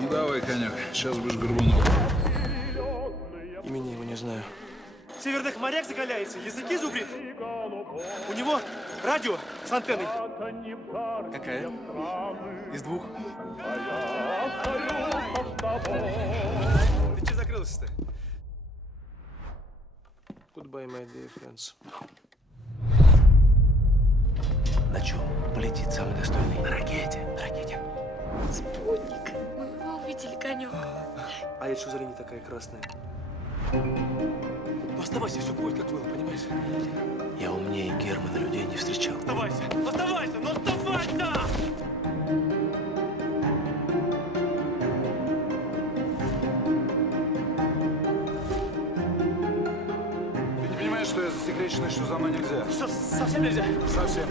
Ну давай, конек, сейчас будешь горбунок. Имени его не знаю. В северных морях закаляется, языки зубрит. У него радио с антенной. Какая? Из двух? Ты че закрылся-то? Goodbye, my dear friends. На чем полетит самый достойный? На ракете. На ракете. Спутник. Мы его увидели, конек. А это что за линия такая красная? Ну оставайся, все будет как было, понимаешь? Я умнее Германа людей не встречал. Оставайся! Оставайся! Ну оставайся! Ты не понимаешь, что я засекреченный, что за мной нельзя? Что, совсем нельзя? Совсем.